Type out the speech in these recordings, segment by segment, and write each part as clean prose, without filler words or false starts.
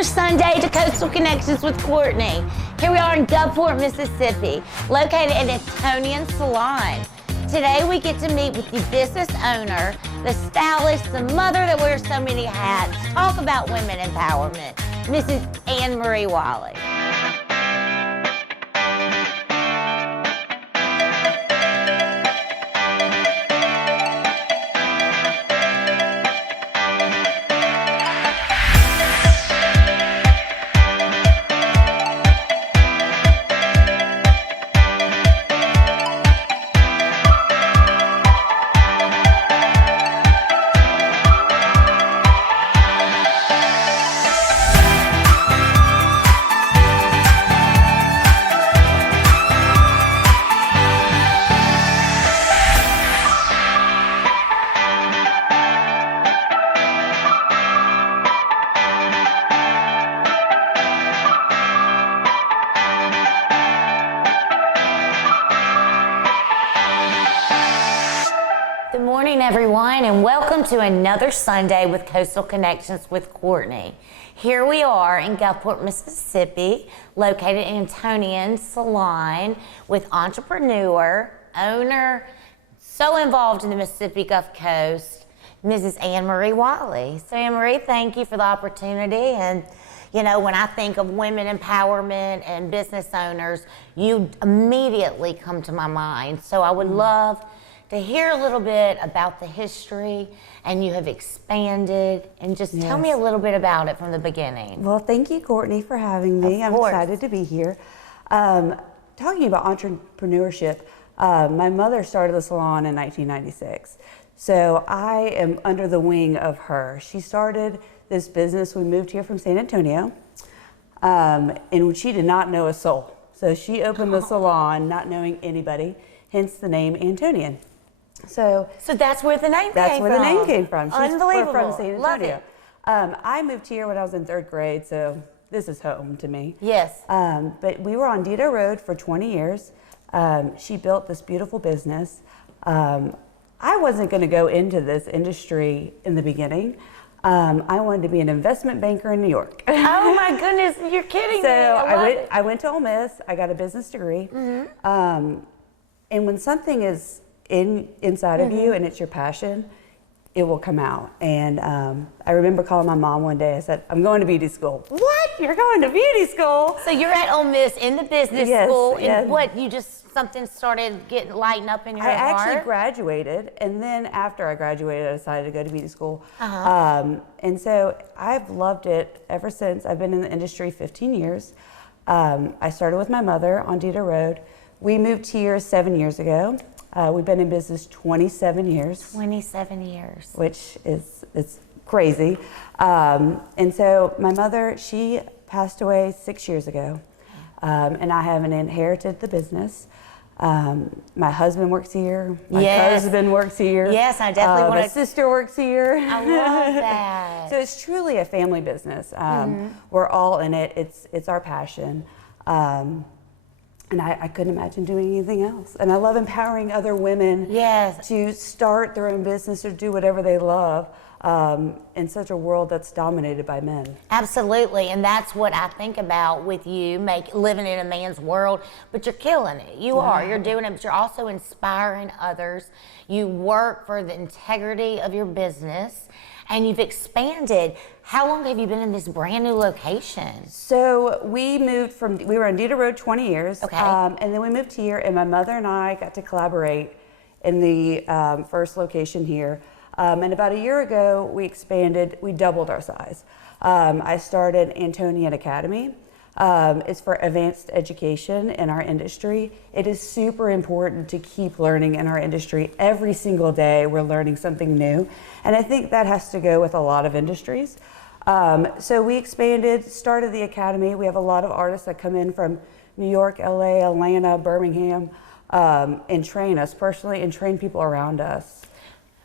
another Sunday to Coastal Connections with Courtney. Here we are in Gulfport, Mississippi, located at Antonian Salon. Today we get to meet with the business owner, the stylist, the mother that wears so many hats, talk about women empowerment, Mrs. Ann Marie Walley. Good morning, everyone, and welcome to another Sunday with Coastal Connections with Courtney. Here we are in Gulfport, Mississippi, located in Antonian Salon with entrepreneur, owner, so involved in the Mississippi Gulf Coast, Mrs. Ann Marie Walley. So, Ann Marie, thank you for the opportunity. And you know, when I think of women empowerment and business owners, you immediately come to my mind. So I would love to hear a little bit about the history, and you have expanded, and just tell me a little bit about it from the beginning. Well, thank you, Courtney, for having me. I'm excited to be here. Talking about entrepreneurship, my mother started the salon in 1996, so I am under the wing of her. She started this business. We moved here from San Antonio, and she did not know a soul. So she opened the salon not knowing anybody, hence the name Antonian. So that's where the name came from. That's where the name came from. She's Unbelievable. From San Antonio. Love it. I moved here when I was in 3rd grade, so this is home to me. Yes. But we were on Dido Road for 20 years. She built this beautiful business. I wasn't going to go into this industry in the beginning. I wanted to be an investment banker in New York. Oh my goodness, you're kidding me. I went to Ole Miss. I got a business degree. And when something is inside of you and it's your passion, it will come out. And I remember calling my mom one day. I said, I'm going to beauty school. What? You're going to beauty school? So you're at Ole Miss in the business school, and what, you just, something started getting lighting up in your heart? I actually graduated, and then after I graduated, I decided to go to beauty school. And so I've loved it ever since. I've been in the industry 15 years. I started with my mother on Dido Road. We moved here 7 years ago. We've been in business 27 years. 27 years. Which is crazy. And so my mother, she passed away 6 years ago. And I haven't inherited the business. My husband works here. My husband works here. Yes, I definitely want to. My sister works here. I love that. So it's truly a family business. We're all in it. It's our passion. And I couldn't imagine doing anything else. And I love empowering other women to start their own business or do whatever they love in such a world that's dominated by men. Absolutely, and that's what I think about with you, living in a man's world, but you're killing it. You're doing it, but you're also inspiring others. You work for the integrity of your business, and you've expanded. How long have you been in this brand new location? So we were on Dido Road 20 years. Okay. And then we moved here, and my mother and I got to collaborate in the first location here. And about a year ago, we expanded, we doubled our size. I started Antonian Academy. It's for advanced education in our industry. It is super important to keep learning in our industry. Every single day, we're learning something new. And I think that has to go with a lot of industries. So we expanded, started the academy. We have a lot of artists that come in from New York, LA, Atlanta, Birmingham, and train us personally and train people around us.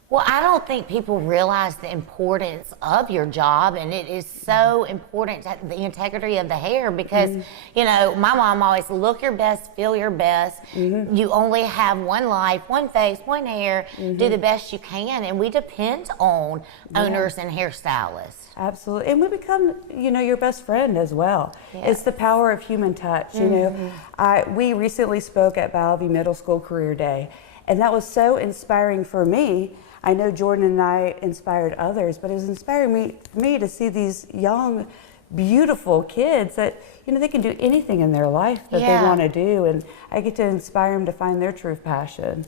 Well, I don't think people realize the importance of your job, and it is so important to the integrity of the hair because, you know, my mom always look your best, feel your best. You only have one life, one face, one hair. Do the best you can, and we depend on owners and hairstylists. Absolutely, and we become, you know, your best friend as well. It's the power of human touch. You know, we recently spoke at Bellevue Middle School Career Day, and that was so inspiring for me. I know Jordan and I inspired others, but it was inspiring me to see these young, beautiful kids that, you know, they can do anything in their life that they want to do, and I get to inspire them to find their true passion.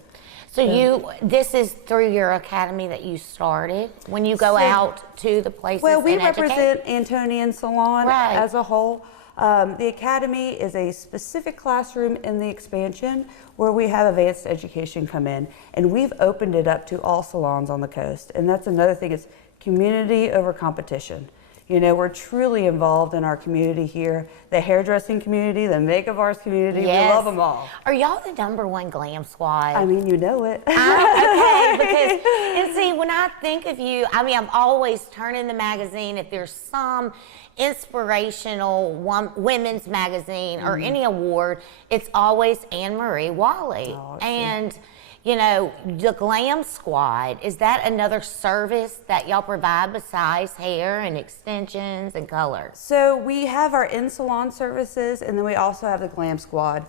So this is through your academy that you started when you go out to the places. Well, we and represent educate? Antonian Salon as a whole. The academy is a specific classroom in the expansion where we have advanced education come in, and we've opened it up to all salons on the coast. And that's another thing, it's community over competition. You know, we're truly involved in our community here, the hairdressing community, the makeup arts community, we love them all. Are y'all the #1 glam squad? I mean, you know it. Okay, because, and see, when I think of you, I mean, I'm always turning the magazine, if there's some inspirational women's magazine or any award, it's always Ann Marie Walley. And you know, the Glam Squad, is that another service that y'all provide besides hair and extensions and color? So we have our in-salon services, and then we also have the Glam Squad.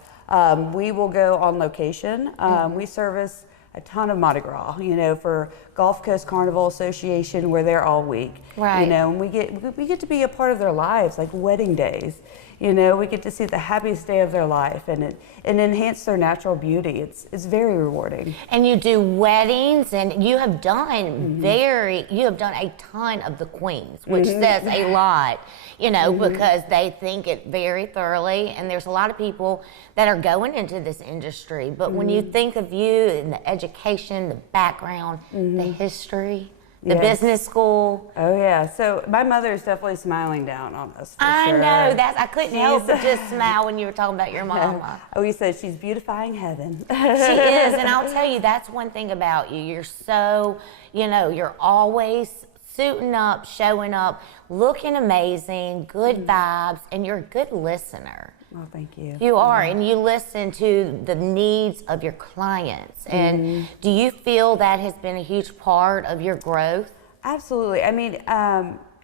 We will go on location. We service a ton of Mardi Gras, you know, for Gulf Coast Carnival Association, where they're all week. Right. You know, and we get to be a part of their lives, like wedding days. You know, we get to see the happiest day of their life, and enhance their natural beauty. It's very rewarding. And you do weddings, and you have done you have done a ton of the queens, which says a lot, you know, because they think it very thoroughly, and there's a lot of people that are going into this industry. But when you think of you and the education, the background, the history, the business school. Oh yeah, so my mother is definitely smiling down on us. I know, I couldn't help but just smile when you were talking about your mama. Oh, we said she's beautifying heaven. She is, and I'll tell you, that's one thing about you. You're so, you know, you're always suiting up, showing up, looking amazing, good vibes, and you're a good listener. Oh, thank you. You are, and you listen to the needs of your clients. And do you feel that has been a huge part of your growth? Absolutely. I mean,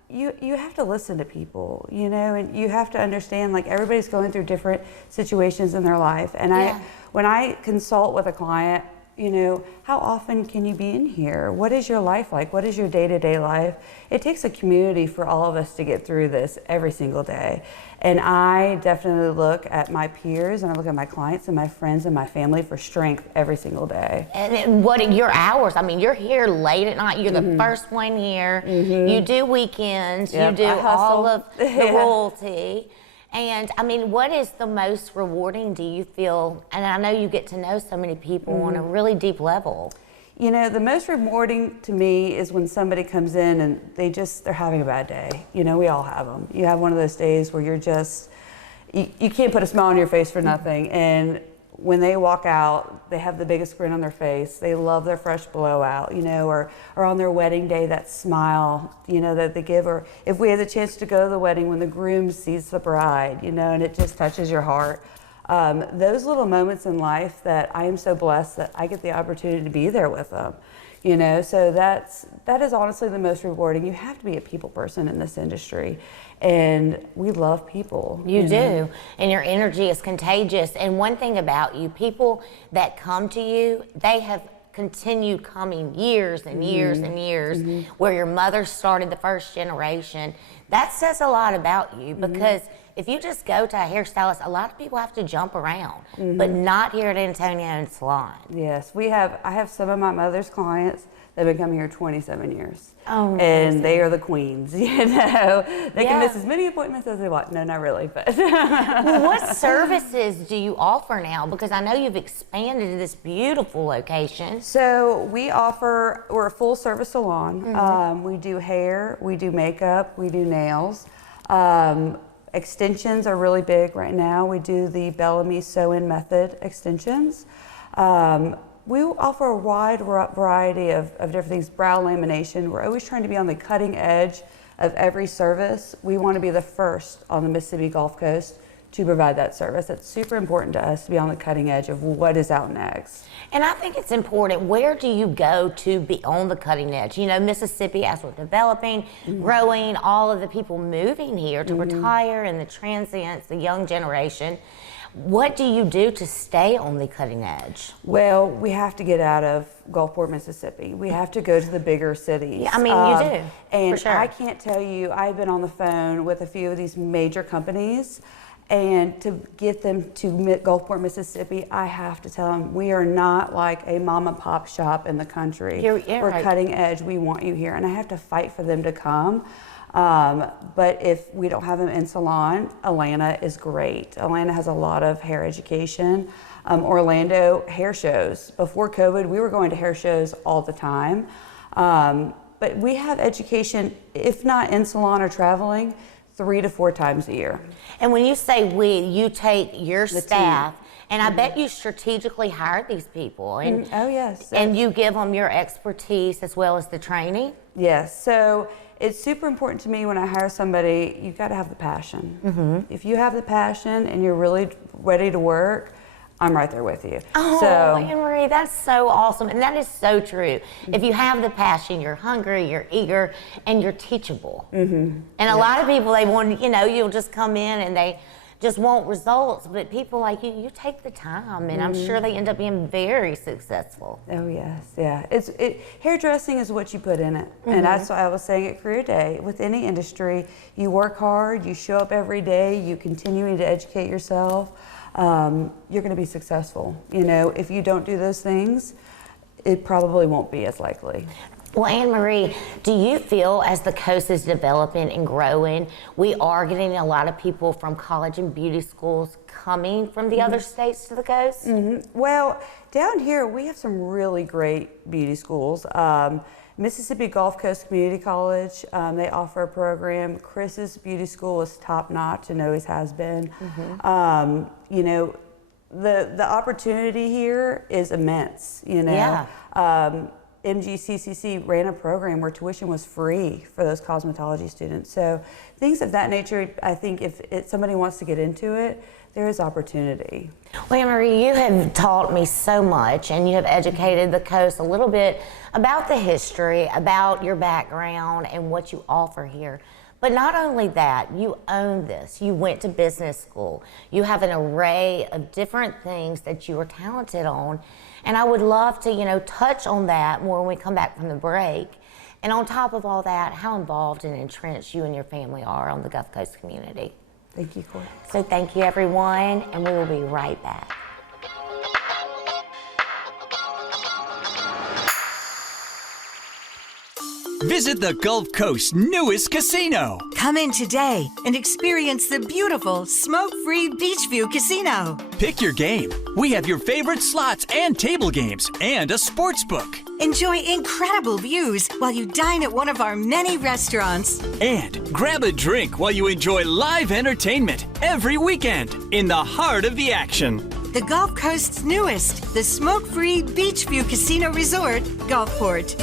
you have to listen to people, you know, and you have to understand, like, everybody's going through different situations in their life. And when I consult with a client, you know, how often can you be in here? What is your life like? What is your day-to-day life? It takes a community for all of us to get through this every single day. And I definitely look at my peers, and I look at my clients and my friends and my family for strength every single day. And what are your hours? I mean, you're here late at night. You're the first one here. You do weekends. You do all of the royalty. And I mean, what is the most rewarding, do you feel? And I know you get to know so many people on a really deep level. You know, the most rewarding to me is when somebody comes in and they're having a bad day. You know, we all have them. You have one of those days where you're just, you can't put a smile on your face for nothing. And when they walk out, they have the biggest grin on their face. They love their fresh blowout, you know, or on their wedding day, that smile, you know, that they give. Or if we had the chance to go to the wedding when the groom sees the bride, you know, and it just touches your heart. Those little moments in life that I am so blessed that I get the opportunity to be there with them, you know. So that is honestly the most rewarding. You have to be a people person in this industry, and we love people. You do, and your energy is contagious. And one thing about you, people that come to you, they have continued coming years and years and years, where your mother started the first generation. That says a lot about you, because if you just go to a hairstylist, a lot of people have to jump around, but not here at Antonian Salon. Yes, I have some of my mother's clients that have been coming here 27 years. Oh, and they are the queens, you know. They can miss as many appointments as they want. No, not really, but. Well, what services do you offer now? Because I know you've expanded to this beautiful location. So we're a full service salon. We do hair, we do makeup, we do nails. Extensions are really big right now. We do the Bellamy sew-in method extensions. We offer a wide variety of different things. Brow lamination. We're always trying to be on the cutting edge of every service. We want to be the first on the Mississippi Gulf Coast to provide that service. It's super important to us to be on the cutting edge of what is out next. And I think it's important, where do you go to be on the cutting edge? You know, Mississippi, as we're developing, growing, all of the people moving here to retire and the transients, the young generation, what do you do to stay on the cutting edge? Well, we have to get out of Gulfport, Mississippi. We have to go to the bigger cities. Yeah, I mean, you do, and for sure. I can't tell you, I've been on the phone with a few of these major companies, and to get them to Gulfport, Mississippi, I have to tell them, we are not like a mom and pop shop in the country. We're right. cutting edge, we want you here. And I have to fight for them to come. But if we don't have them in Salon, Atlanta is great. Atlanta has a lot of hair education. Orlando, hair shows. Before COVID, we were going to hair shows all the time. But we have education, if not in Salon or traveling, 3 to 4 times a year. And when you say we, you take your The staff, team. and I bet you strategically hire these people. And, Oh, yes. and you give them your expertise as well as the training? Yes. So it's super important to me when I hire somebody, you've got to have the passion. If you have the passion and you're really ready to work, I'm right there with you. Oh, so, Ann Marie, that's so awesome. And that is so true. If you have the passion, you're hungry, you're eager, and you're teachable. And a lot of people, they want, you know, you'll just come in and they just want results. But people like you take the time, and I'm sure they end up being very successful. Oh, yes. Yeah. Hairdressing is what you put in it. And that's why I was saying at Career Day, with any industry, you work hard, you show up every day, you continuing to educate yourself. You're going to be successful. You know, if you don't do those things, it probably won't be as likely. Well, Ann Marie, do you feel as the coast is developing and growing, we are getting a lot of people from college and beauty schools coming from the other states to the coast? Well, down here we have some really great beauty schools. Mississippi Gulf Coast Community College, they offer a program. Chris's beauty school is top notch and always has been. You know, the opportunity here is immense, you know. Yeah. MGCCC ran a program where tuition was free for those cosmetology students. So things of that nature, I think if somebody wants to get into it, there is opportunity. Well, Ann Marie, you have taught me so much, and you have educated the coast a little bit about the history, about your background, and what you offer here. But not only that, you own this. You went to business school. You have an array of different things that you are talented on. And I would love to, you know, touch on that more when we come back from the break. And on top of all that, how involved and entrenched you and your family are on the Gulf Coast community. Thank you, Courtney. So thank you, everyone, and we will be right back. Visit the Gulf Coast's newest casino. Come in today and experience the beautiful smoke-free Beachview Casino. Pick your game. We have your favorite slots and table games and a sports book. Enjoy incredible views while you dine at one of our many restaurants. And grab a drink while you enjoy live entertainment every weekend in the heart of the action. The Gulf Coast's newest, the smoke-free Beachview Casino Resort, Gulfport.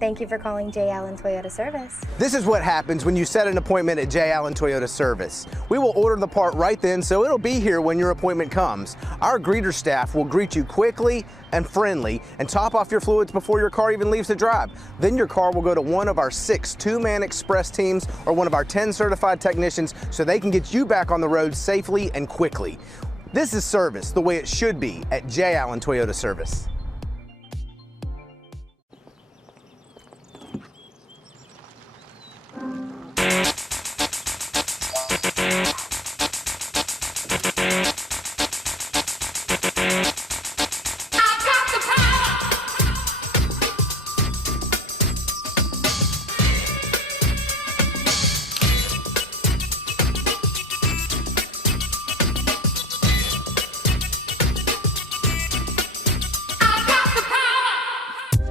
Thank you for calling J. Allen Toyota Service. This is what happens when you set an appointment at J. Allen Toyota Service. We will order the part right then, so it'll be here when your appointment comes. Our greeter staff will greet you quickly and friendly and top off your fluids before your car even leaves the drive. Then your car will go to one of our 6 two-man express teams or one of our 10 certified technicians so they can get you back on the road safely and quickly. This is service the way it should be at J. Allen Toyota Service.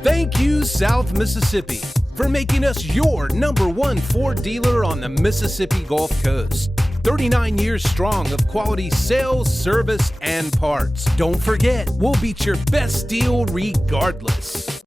Thank you, South Mississippi, for making us your #1 Ford dealer on the Mississippi Gulf Coast. 39 years strong of quality sales, service, and parts. Don't forget, we'll beat your best deal regardless.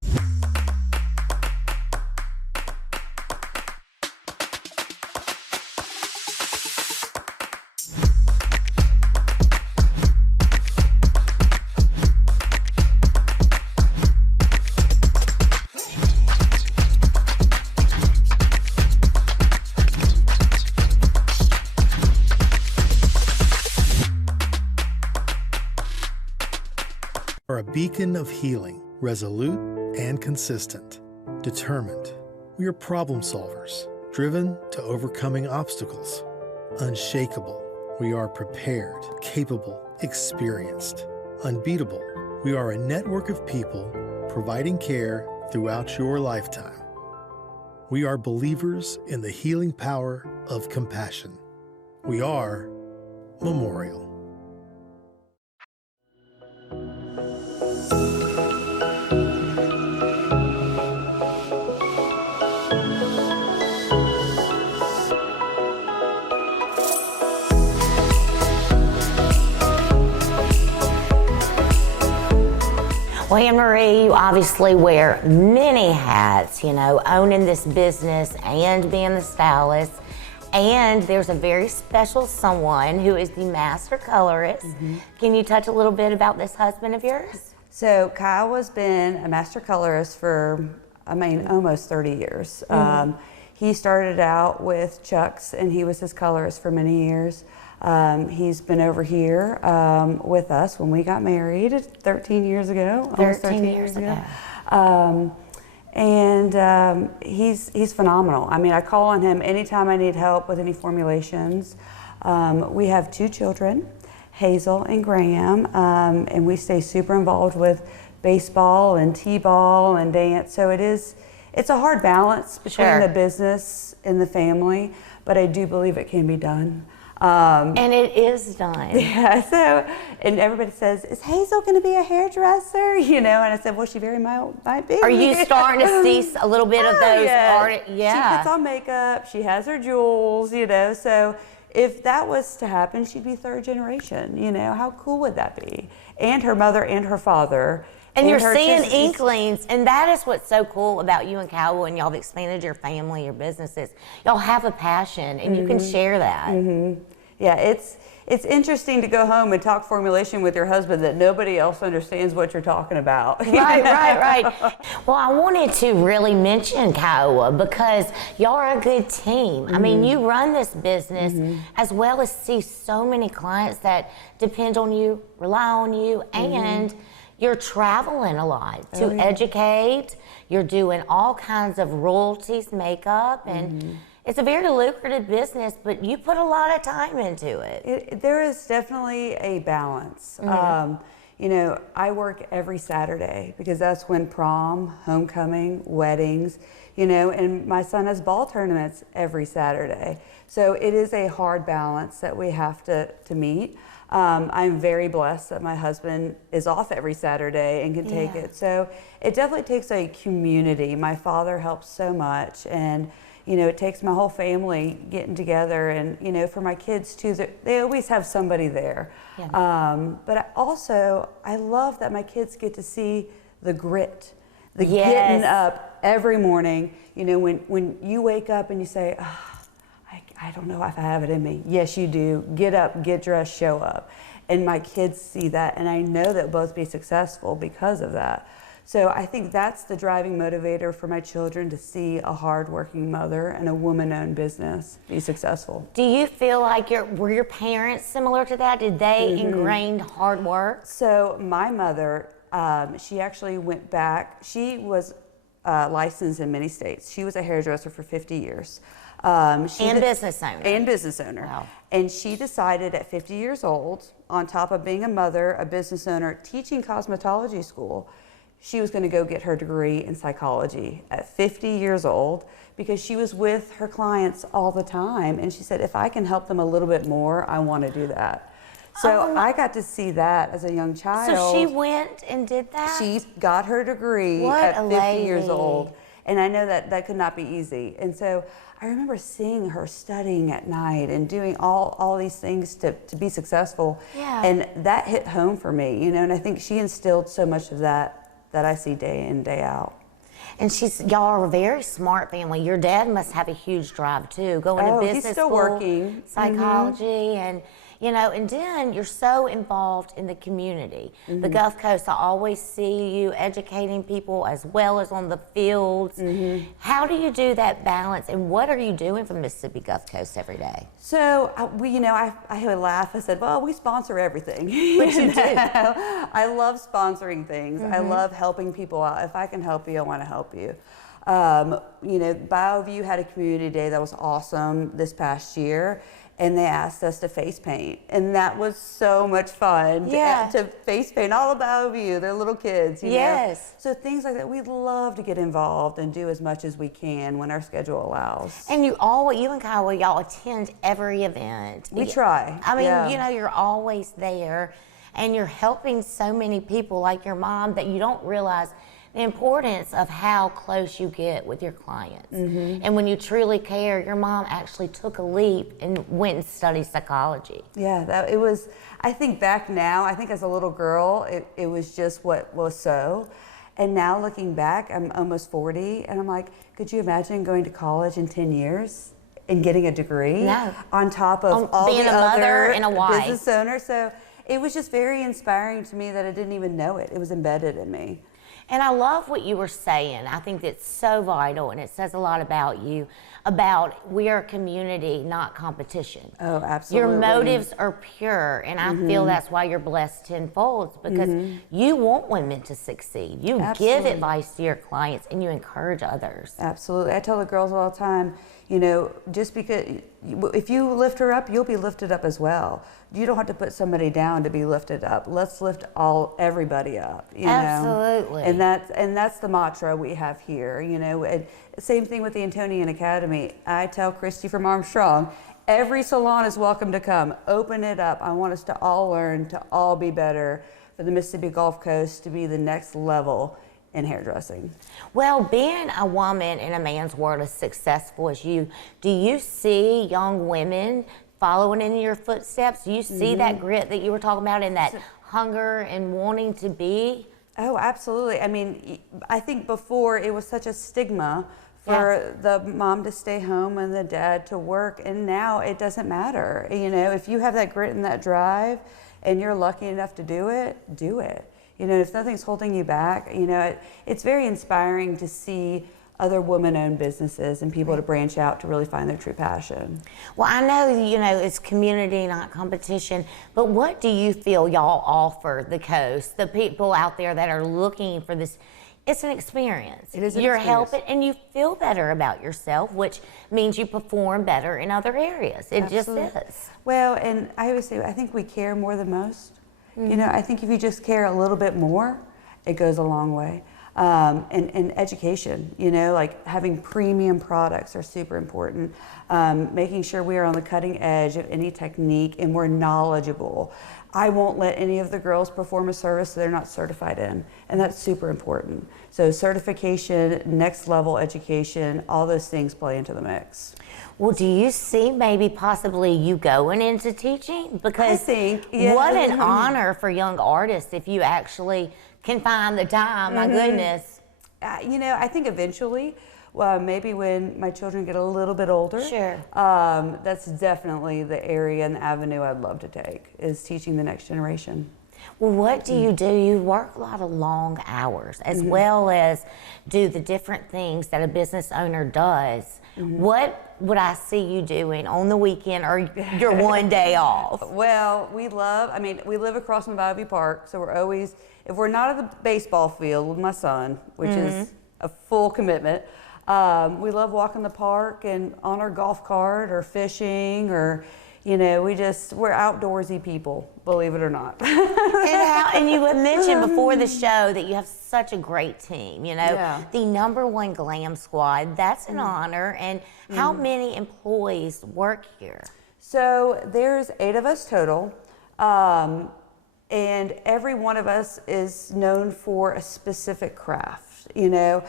Are a beacon of healing, resolute and consistent, determined. We are problem solvers, driven to overcoming obstacles, unshakable. We are prepared, capable, experienced, unbeatable. We are a network of people providing care throughout your lifetime. We are believers in the healing power of compassion. We are Memorial. Well, Ann Marie, you obviously wear many hats, you know, owning this business and being the stylist. And there's a very special someone who is the master colorist. Can you touch a little bit about this husband of yours? So Kyle has been a master colorist for, almost 30 years. He started out with Chuck's and he was his colorist for many years. He's been over here with us when we got married 13 years ago. 13 years ago. He's phenomenal. I mean, I call on him anytime I need help with any formulations. We have 2 children, Hazel and Graham, and we stay super involved with baseball and t-ball and dance. So it's a hard balance between the business and the family, but I do believe it can be done. And it is done. Yeah, so, and everybody says, is Hazel going to be a hairdresser? You know, and I said, well, she very might be. Are you starting to see a little bit of those She puts on makeup, she has her jewels, you know, so if that was to happen, she'd be 3rd generation, you know, how cool would that be? And her mother and her father. And you're seeing inklings, and that is what's so cool about you and Kyle, and y'all have expanded your family, your businesses. Y'all have a passion, and you can share that. Yeah, it's interesting to go home and talk formulation with your husband that nobody else understands what you're talking about. Right. Well, I wanted to really mention Kiowa because y'all are a good team. I mean, you run this business as well as see so many clients that depend on you, rely on you, and you're traveling a lot to educate. You're doing all kinds of royalties, makeup, and it's a very lucrative business, but you put a lot of time into it. There is definitely a balance. You know, I work every Saturday because that's when prom, homecoming, weddings, you know, and my son has ball tournaments every Saturday. So it is a hard balance that we have to meet. I'm very blessed that my husband is off every Saturday and can take it. So it definitely takes a community. My father helps so much, and you know, it takes my whole family getting together, and you know, for my kids too, they always have somebody there. But I love that my kids get to see the grit, the getting up every morning. You know, when you wake up and you say, oh, I don't know if I have it in me. Yes, you do. Get up, get dressed, show up. And my kids see that, and I know that both be successful because of that. So I think that's the driving motivator for my children, to see a hardworking mother and a woman-owned business be successful. Do you feel like were your parents similar to that? Did they ingrain hard work? So my mother, she actually went back. She was licensed in many states. She was a hairdresser for 50 years. Business owner. And business owner. Wow. And she decided at 50 years old, on top of being a mother, a business owner, teaching cosmetology school, she was going to go get her degree in psychology at 50 years old, because she was with her clients all the time. And she said, if I can help them a little bit more, I want to do that. So I got to see that as a young child. So she went and did that? She got her degree What at a 50 lady. years old. And I know that that could not be easy. And so I remember seeing her studying at night and doing all these things to be successful. Yeah. And that hit home for me, you know, and I think she instilled so much of that I see day in, day out. And y'all are a very smart family. Your dad must have a huge drive too, going to business he's still school, working. psychology, and you know, and then you're so involved in the community. The Gulf Coast, I always see you educating people as well as on the fields. How do you do that balance, and what are you doing for the Mississippi Gulf Coast every day? So, I would laugh. I said, well, we sponsor everything. But you do. I love sponsoring things. I love helping people out. If I can help you, I want to help you. You know, BioView had a community day that was awesome this past year. And they asked us to face paint, and that was so much fun. To face paint all about you, they're little kids. You know? So things like that, we'd love to get involved and do as much as we can when our schedule allows. And you and Kyle, y'all attend every event. We try. I mean, you know, you're always there, and you're helping so many people like your mom that you don't realize the importance of how close you get with your clients. And when you truly care, your mom actually took a leap and went and studied psychology. Yeah, it was, I think back now, I think as a little girl, it was just what was so. And now looking back, I'm almost 40, and I'm like, could you imagine going to college in 10 years and getting a degree? No. On top of all being the a mother other and a wife. business owner. So it was just very inspiring to me that I didn't even know it. It was embedded in me. And I love what you were saying. I think that's so vital, and it says a lot about you, about we are a community, not competition. Oh, absolutely. Your motives are pure, and I feel that's why you're blessed tenfold, because you want women to succeed. You give advice to your clients, and you encourage others. Absolutely. I tell the girls all the time, you know, just because, if you lift her up, you'll be lifted up as well. You don't have to put somebody down to be lifted up. Let's lift everybody up. You Absolutely. know? And that's the mantra we have here. You know, and same thing with the Antonian Academy. I tell Christy from Armstrong, every salon is welcome to come. Open it up. I want us to all learn, to all be better, for the Mississippi Gulf Coast to be the next level in hairdressing. Well, being a woman in a man's world as successful as you, do you see young women following in your footsteps? Do you see that grit that you were talking about, and that hunger and wanting to be? Oh, absolutely. I mean, I think before it was such a stigma for the mom to stay home and the dad to work, and now it doesn't matter. You know, if you have that grit and that drive and you're lucky enough to do it, do it. You know, if nothing's holding you back, you know, it's very inspiring to see other women-owned businesses and people to branch out to really find their true passion. Well, I know, you know, it's community, not competition, but what do you feel y'all offer the coast, the people out there that are looking for this? It's an experience. It is an You're experience. helping, and you feel better about yourself, which means you perform better in other areas. It Absolutely. just is. Well, and I always say, I think we care more than most. You know, I think if you just care a little bit more, it goes a long way. And education, you know, like having premium products are super important. Making sure we are on the cutting edge of any technique and we're knowledgeable. I won't let any of the girls perform a service they're not certified in, and that's super important. So certification, next level education, all those things play into the mix. Well, do you see maybe possibly you going into teaching? Because I think, yeah. What an honor for young artists if you actually can find the time, my goodness. You know, I think eventually, maybe when my children get a little bit older, Sure. That's definitely the area and the avenue I'd love to take, is teaching the next generation. Well, what do you do? You work a lot of long hours, as well as do the different things that a business owner does. What would I see you doing on the weekend or your one day off? Well, we live across from Bayview Park, so we're always, if we're not at the baseball field with my son, which is a full commitment, we love walking the park and on our golf cart or fishing, or, you know, we're outdoorsy people, believe it or not. And you had mentioned before the show that you have such a great team, you know, the #1 Glam Squad. That's an honor. And how many employees work here? So there's 8 of us total, and every one of us is known for a specific craft. You know,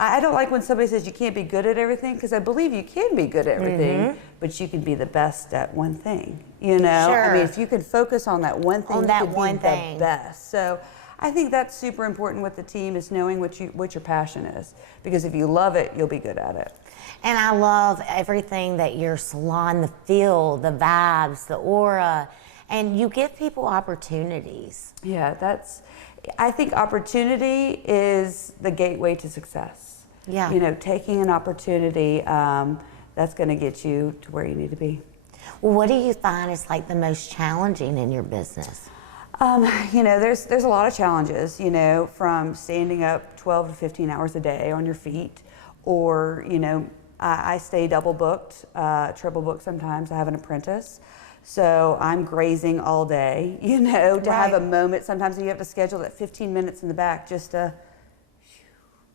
I don't like when somebody says you can't be good at everything, because I believe you can be good at everything, but you can be the best at one thing, you know? Sure. I mean, if you could focus on that one thing, On you that could one be thing. the best. So I think that's super important with the team, is knowing what your passion is, because if you love it, you'll be good at it. And I love everything that your salon, the feel, the vibes, the aura, and you give people opportunities. Yeah, I think opportunity is the gateway to success. Yeah. You know, taking an opportunity, that's going to get you to where you need to be. Well, what do you find is like the most challenging in your business? You know, there's a lot of challenges, you know, from standing up 12 to 15 hours a day on your feet, or, you know, I stay double booked, triple booked sometimes. I have an apprentice. So I'm grazing all day, you know, to have a moment. Sometimes you have to schedule that 15 minutes in the back just to,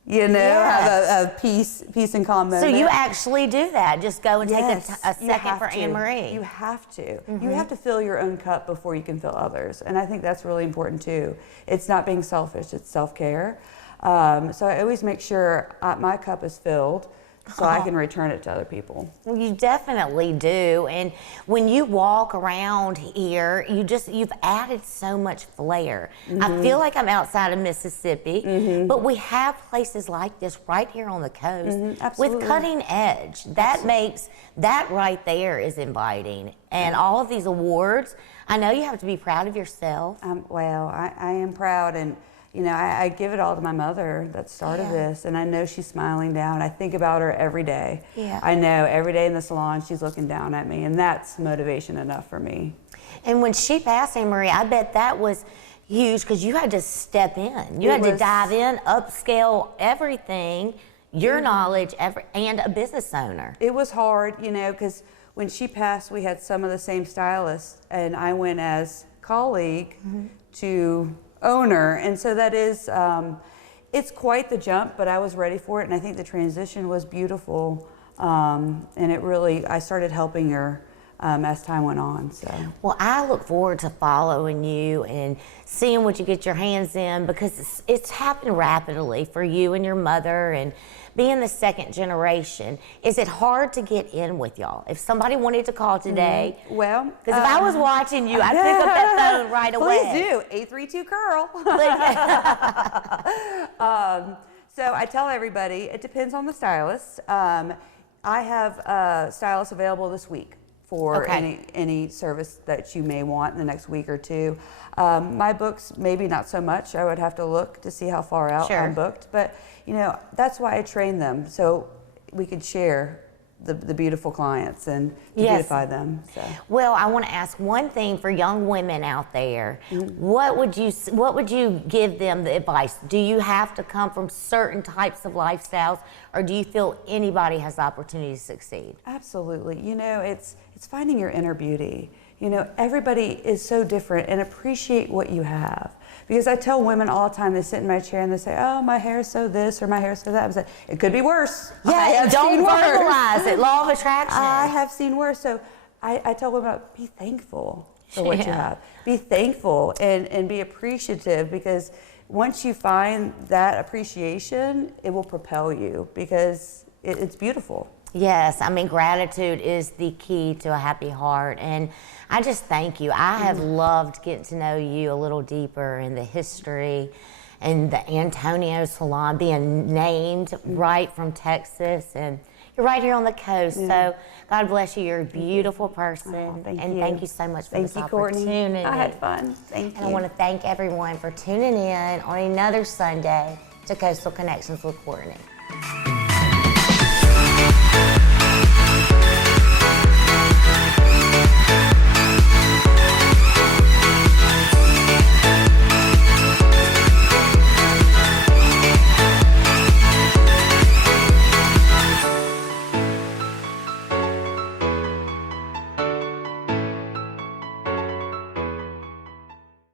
you know, have a peace and calm moment. So you actually do that? Just go and take a You second have for to. Ann Marie? You have to. You have to fill your own cup before you can fill others. And I think that's really important too. It's not being selfish, it's self-care. So I always make sure my cup is filled, so I can return it to other people. Well, you definitely do. And when you walk around here, you've added so much flair. I feel like I'm outside of Mississippi, but we have places like this right here on the coast with cutting edge. That makes, that right there is inviting. And all of these awards, I know you have to be proud of yourself. Well, I am proud, and you know, I give it all to my mother that started this, and I know she's smiling down. I think about her every day. Yeah. I know every day in the salon she's looking down at me, and that's motivation enough for me. And when she passed, Ann Marie, I bet that was huge, because you had to step in. You had to dive in, upscale everything, your knowledge, and a business owner. It was hard, you know, because when she passed, we had some of the same stylists, and I went as colleague to owner, and so that is, it's quite the jump, but I was ready for it, and I think the transition was beautiful, and it really, I started helping her as time went on. So. Well, I look forward to following you and seeing what you get your hands in, because it's happened rapidly for you and your mother, and being the second generation. Is it hard to get in with y'all? If somebody wanted to call today, well, because if I was watching you, I'd pick up that phone right away. Please do, 832 Curl. So I tell everybody, it depends on the stylist. I have a stylist available this week for any service that you may want in the next week or two. My books, maybe not so much. I would have to look to see how far out I'm booked. But you know, that's why I train them, so we could share the beautiful clients and beautify them. So. Well, I want to ask one thing for young women out there. What would you give them the advice? Do you have to come from certain types of lifestyles, or do you feel anybody has the opportunity to succeed? Absolutely. You know, it's finding your inner beauty. You know, everybody is so different, and appreciate what you have. Because I tell women all the time, they sit in my chair and they say, oh, my hair's so this or my hair's so that. I say, it could be worse. Yeah, don't verbalize it. Law of attraction. I have seen worse. So I tell women, be thankful for what you have. Be thankful and be appreciative, because once you find that appreciation, it will propel you, because it's beautiful. Yes, I mean, gratitude is the key to a happy heart, and I just thank you. I have loved getting to know you a little deeper in the history and the Antonian Salon being named right from Texas, and you're right here on the coast. So God bless you. You're a beautiful person, thank you so much for this opportunity. Courtney. I had fun. Thank you. And I want to thank everyone for tuning in on another Sunday to Coastal Connections with Courtney.